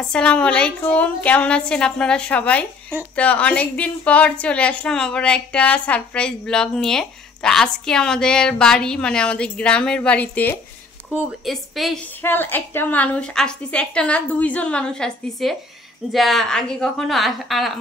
আসসালামু আলাইকুম, কেমন আছেন আপনারা সবাই? তো অনেকদিন পর চলে আসলাম আবার একটা সারপ্রাইজ ব্লগ নিয়ে। তো আজকে আমাদের বাড়ি মানে আমাদের গ্রামের বাড়িতে খুব স্পেশাল একটা মানুষ আসতেছে, একটা না দুইজন মানুষ আসতেছে, যা আগে কখনো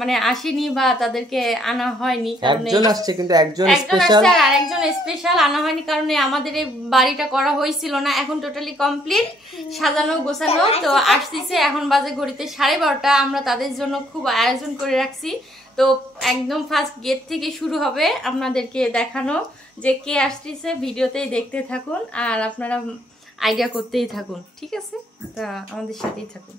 মানে আসেনি বা তাদেরকে আনা হয়নি। একজন আসছে কিন্তু একজন স্পেশাল আর একজন স্পেশাল আনা হয়নি কারণে আমাদের এই বাড়িটা করা হয়েছিল না, এখন টোটালি কমপ্লিট সাজানো গোছানো। তো আসতেছে, এখন বাজে ঘড়িতে 12:30। আমরা তাদের জন্য খুব আয়োজন করে রাখছি। তো একদম ফার্স্ট গেট থেকে শুরু হবে আপনাদেরকে দেখানো যে কে আসতেছে। ভিডিওতেই দেখতে থাকুন আর আপনারা আইডিয়া করতেই থাকুন, ঠিক আছে? তা আমাদের সাথেই থাকুন।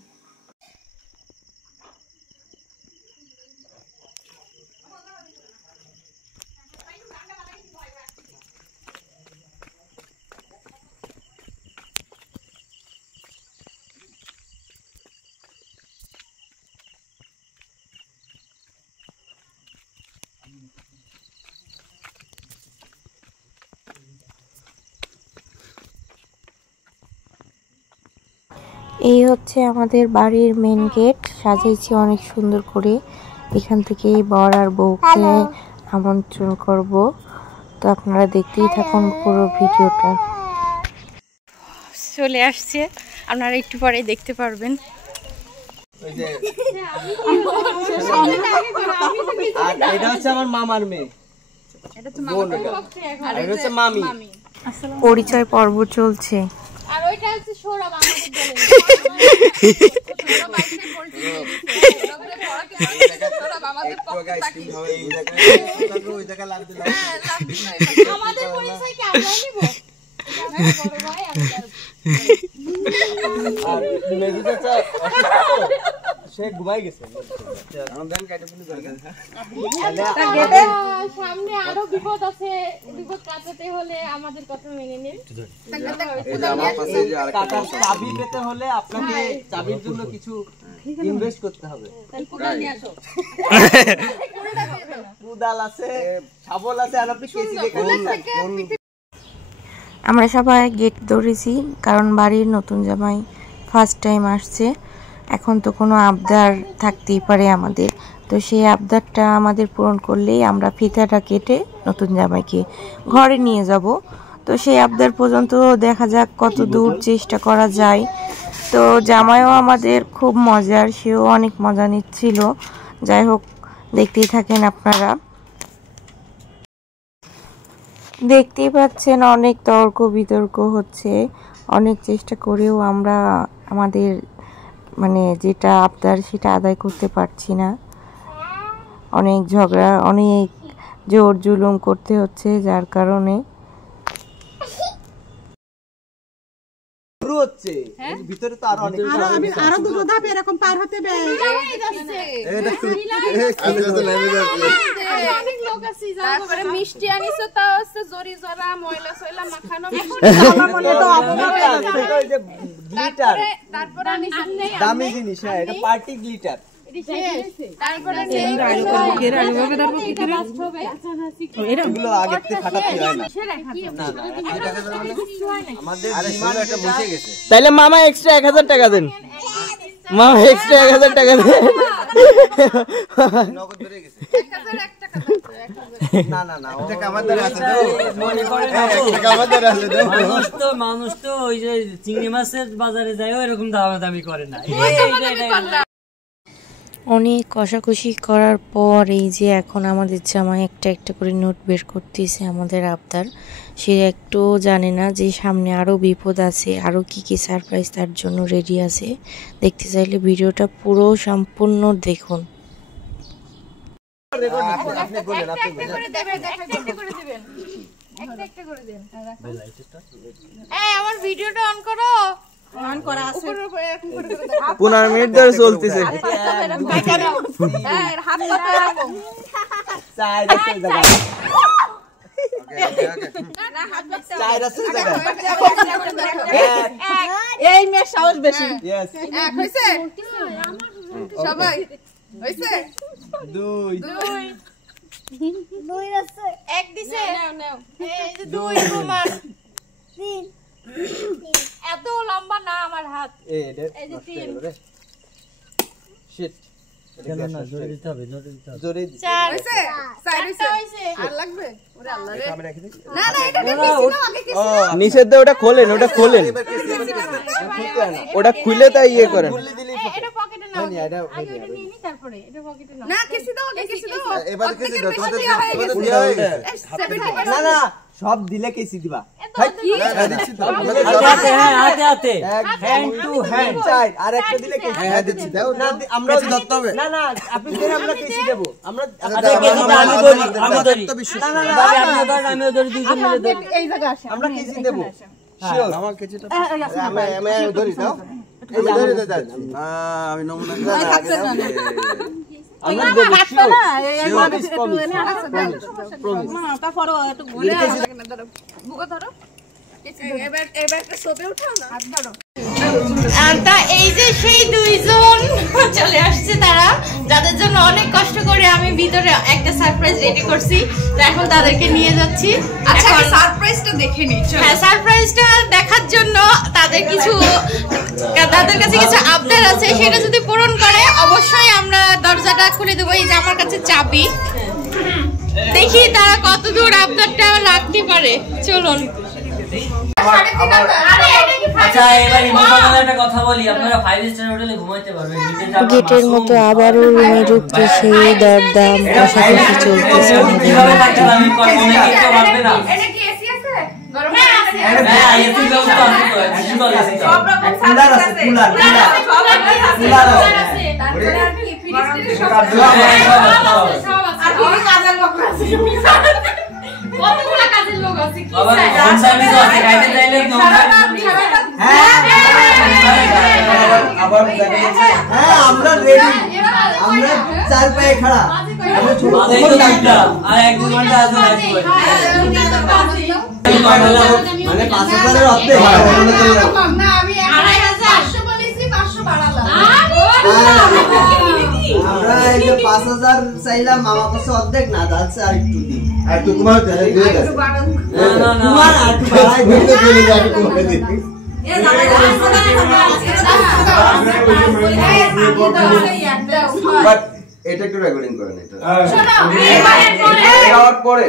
এই হচ্ছে আমাদের বাড়ির মেন গেট, সাজিয়েছি অনেক সুন্দর করে। এখান থেকে বর আর বউকে আমন্ত্রণ করব। তো আপনারা দেখতেই থাকুন পুরো ভিডিওটা। চলে আসছে, আপনারা একটু পরে দেখতে পারবেন। এটা হচ্ছে আমার মামার মেয়ে, এটা হচ্ছে মামি। পরিচয় পর্ব চলছে। আর ওইটা হচ্ছে সৌরভ আমাদের দলে। আমাদের পরিচয় কি আমরা নিব? বড় ভাই আমি আর মেবি চাচা সে ঘুমাই গেছে। আমাদের কাটে পুরো দরকার। সামনে আরো বিপদ আছে, বিপদ কাটাতে হলে আমাদের কথা মেনে নিন। চাবি পেতে হলে আপনাকে চাবির জন্য কিছু ইনভেস্ট করতে হবে। কুদাল আছে, শাবল আছে, আর আপনি কেসি দেখেন। আমরা সবাই গেট ধরেছি কারণ বাড়ির নতুন জামাই ফার্স্ট টাইম আসছে। এখন তো কোনো আবদার থাকতেই পারে আমাদের, তো সেই আবদারটা আমাদের পূরণ করলেই আমরা ফিতাটা কেটে নতুন জামাইকে ঘরে নিয়ে যাব। তো সেই আবদার পর্যন্ত দেখা যাক কত দূর চেষ্টা করা যায়। তো জামাইও আমাদের খুব মজার, সেও অনেক মজা নিচ্ছিল। যাই হোক, দেখতেই থাকেন আপনারা। দেখতেই পাচ্ছেন অনেক তর্ক বিতর্ক হচ্ছে। অনেক চেষ্টা করেও আমরা আমাদের মানে যেটা আবদার সেটা আদায় করতে পারছি না। অনেক ঝগড়া, অনেক জোর জুলুম করতে হচ্ছে, যার কারণে শুরু হচ্ছে। ভিতরে তো আরো অনেক আরো দুটো ধাপ এরকম পার হতে হবে। অনেক লোক আছে, তারপরে মিষ্টি আনিছো, তাও আছে জরি জরা ময়লা সয়লা মাখানো। গ্লিটার, তারপরে আনিছো দামি জিনিস। হ্যাঁ, এটা পার্টি গ্লিটার। তারপরে এগুলো আগে থেকে ফাটাতে হয় না। তাহলে মামা এক্সট্রা 1000 টাকা দেন। মামা এক্সট্রা 1000 টাকা দেন। না না না, মানুষ তো ওই যে চিংড়ি মাছের বাজারে যায় ওইরকম দামাদামি করে না। অনেক কষাকষি করার পর এই যে এখন আমাদের জামাই একটা একটা করে নোট বের করতেছে আমাদের আবদার। সে একটু জানে না যে সামনে আরো বিপদ আছে, আরো কি কি সারপ্রাইজ তার জন্য রেডি আছে। দেখতে চাইলে ভিডিওটা পুরো সম্পূর্ণ দেখুন। আমার ভিডিওটা অন করো। 15 মিনিট ধরে চলতেছে। এই মেয়ে সাহস বেশি। সবাই হইছে? 2 আছে, 1 দিছে। এই যে 2 তোমার 3 এত লম্বা না আমার হাত। এই যে 3 শিট কেন না জোরে দিতে হবে জোরে দিতে হবে জোরে চার হইছে চারটা হইছে আর লাগবে ওরে আল্লাহ রে আমি রেখে দিই না না এটা বেশি দাও আগে কি নিচের দিয়ে ওটা খোলেন ওটা খুলে তাই ইয়ে করেন এটা পকেটে নাও আগে এটা নিয়ে নি তারপরে এটা পকেটে নাও না কিছু দাও আগে কিছু দাও এবার কেসি দাও তোমাদের না না সব দিলে কেসি দিবা দিচ্ছি তো হাতে হাতে হাতে হ্যান্ড টু হ্যান্ড চাই আর একটা দিলে কেসি হ্যাঁ দিচ্ছি দাও না আমরা ধরতে হবে না না আপনি দেন আমরা কেসি দেব আমরা আচ্ছা কেসিটা আমি ধরি না না ভাই আপনি ধরেন আমি ধরি দুইজন মিলে ধরি এই জায়গা আসে আমরা কেসি দেব শিওর আমার কেসিটা আমি ধরি দাও এই ধরে দাও আমি নমুনা আমরা দেব শিওর না এই আমাদের একটু এনে আছে প্রমিস না তারপর একটু ঘুরে বুকে ধরো এবার একটা সোপে উঠাও না হাত ধরো তা এই যে সেই দুইজন চলে আসছে তারা যাদের জন্য অনেক কষ্ট করে আমি ভিতরে একটা সারপ্রাইজ রেডি করছি তো এখন তাদেরকে নিয়ে যাচ্ছি আচ্ছা সারপ্রাইজটা দেখে নি হ্যাঁ সারপ্রাইজটা দেখার জন্য তাদের কাছে কিছু আবদার আছে সেটা যদি পূরণ করে অবশ্যই আমরা দরজাটা খুলে দেবো এই যে আমার কাছে চাবি দেখি তারা কতদূর আবদারটা রাখতে পারে চলুন আচ্ছা এবার ইমোশনাল একটা কথা বলি আপনারা 5 স্টার হোটেলে ঘুমাইতে পারবেন গেটের মতো আবারও রুমে ঢুকতে সেই দরদাম কষাকষি চলতেছে কিভাবে থাকবেন আমি মনে কিছু ভাববে না এটা কি এসি আছে গরম আছে হ্যাঁ এসি ব্যবস্থা আছে তো ডিজিটাল এসি সব রকম কুলার আছে কুলার কুলার আছে তারপরে আর কি ফ্রিজ সব আর কি কাজের লোক আছে কতগুলো কাজের লোক আছে কি আবার হোম সার্ভিস আছে খাইতে চাইলে হোম সার্ভিস হ্যাঁ আবার হ্যাঁ আমরা রেডি আমরা চার পায়ে খড়া আমরা ছোট আর 1-2 ঘন্টা আসবে মানে 5000 এর অর্ধেক না আমি 500 বলেছি 500 বাড়ালাম আমরা এই যে 5000 চাইলাম মামা কাছে অর্ধেক না যাচ্ছে আর একটু দিই আর একটু কমাও দিয়ে দিয়ে একটু বাড়ান না না তোমার আর একটু বাড়াই দিতে চলে যায় একটু কমে দিই বাট এটা একটু রেকর্ডিং করেন এটা শোনো পরে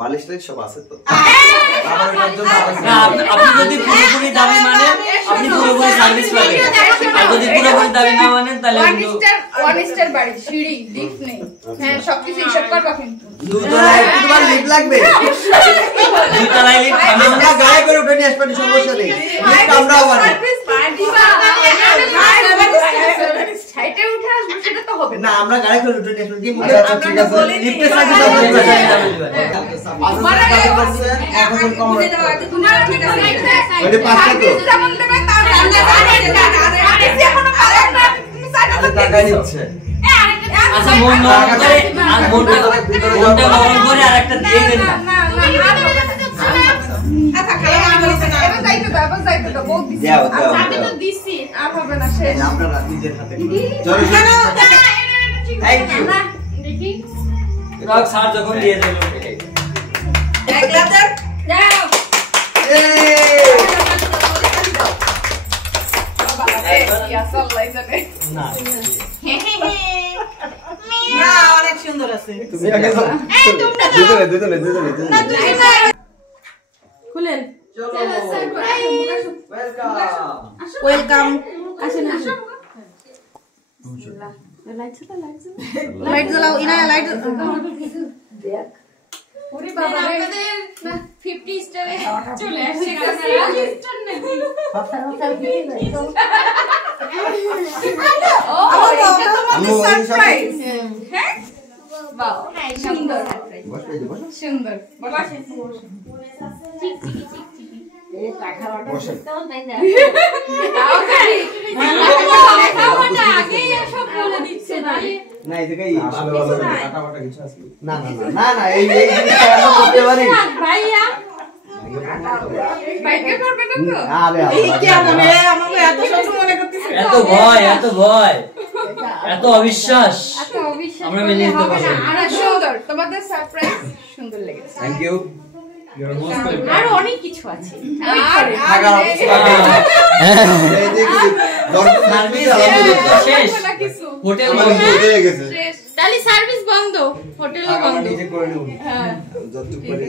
বালিশ টাইশ সব আছে তো আপনি যদি পুরোপুরি দাবি মানে আপনি পুরোপুরি সার্ভিস পাবেন আর যদি পুরোপুরি দাবি না মানেন তাহলে ওয়ান স্টার বাড়ি সিঁড়ি লিফট নেই হ্যাঁ সবকিছু হিসাব করবা কিন্তু দুতলায় একটু তোমার লিফট লাগবে দুতলায় লিফট আমরা গায়ে করে উঠে নিয়ে আসবেন সমস্যা নেই লিফট আমরাও বানাই হাইটে উঠে আসবে সেটা তো হবে না আমরা গায়ে করে উঠে নিয়ে আসবেন কি মুখে আচ্ছা ঠিক আছে লিফটে সার্ভিস আছে এখন কম রাখতে তোমার ঠিক আছে ওই পাঁচটা তো যেমন দেবে তার টাকা নিচ্ছে আচ্ছা মন নরম করে আর মনটা গরম করে আরেকটা দিয়ে দেন না আচ্ছা খালা বলেছে না এবার যাইতে দাও এবার যাইতে দাও বহুত দিছি দাও আমি তো দিছি আর হবে না শেষ আপনারা নিজের হাতে চলো থ্যাংক ইউ দেখি রাগ স্যার যখন দিয়ে দেব এক লাটার যাও না না অনেক সুন্দর আছে তুমি আগে যাও দুজনে খুলেন চলো ওয়েলকাম ওয়েলকাম আসেন আসেন লাইট জ্বালাও ইনা লাইট ওরে বাবা রে আমাদের 50 স্টারে চলে আসছে স্টার নাকি ও এটা তো আমাদের সারপ্রাইজ হ্যাঁ বাহ সুন্দর বসে বসে সুন্দর বসে আগেই সব বলে দিচ্ছে না না এই জায়গায় ভালো ভালো কাটা কাটা কিছু আছে না না না না এই জিনিসটা আমরা করতে পারি ভাইয়া বাইকে করবে না তো আরে এই কি আমি আমাকে এত ছোট মনে করতেছি এত ভয় এত অবিশ্বাস এত অবিশ্বাস আমরা মেনে নিতে পারবো আর সুন্দর তোমাদের সারপ্রাইজ সুন্দর লেগেছে থ্যাংক ইউ আর অনেক কিছু আছে শেষ হোটেল তাহলে সার্ভিস বন্ধ হোটেলও বন্ধ নিজে করে নেব হ্যাঁ যতটুকু পারি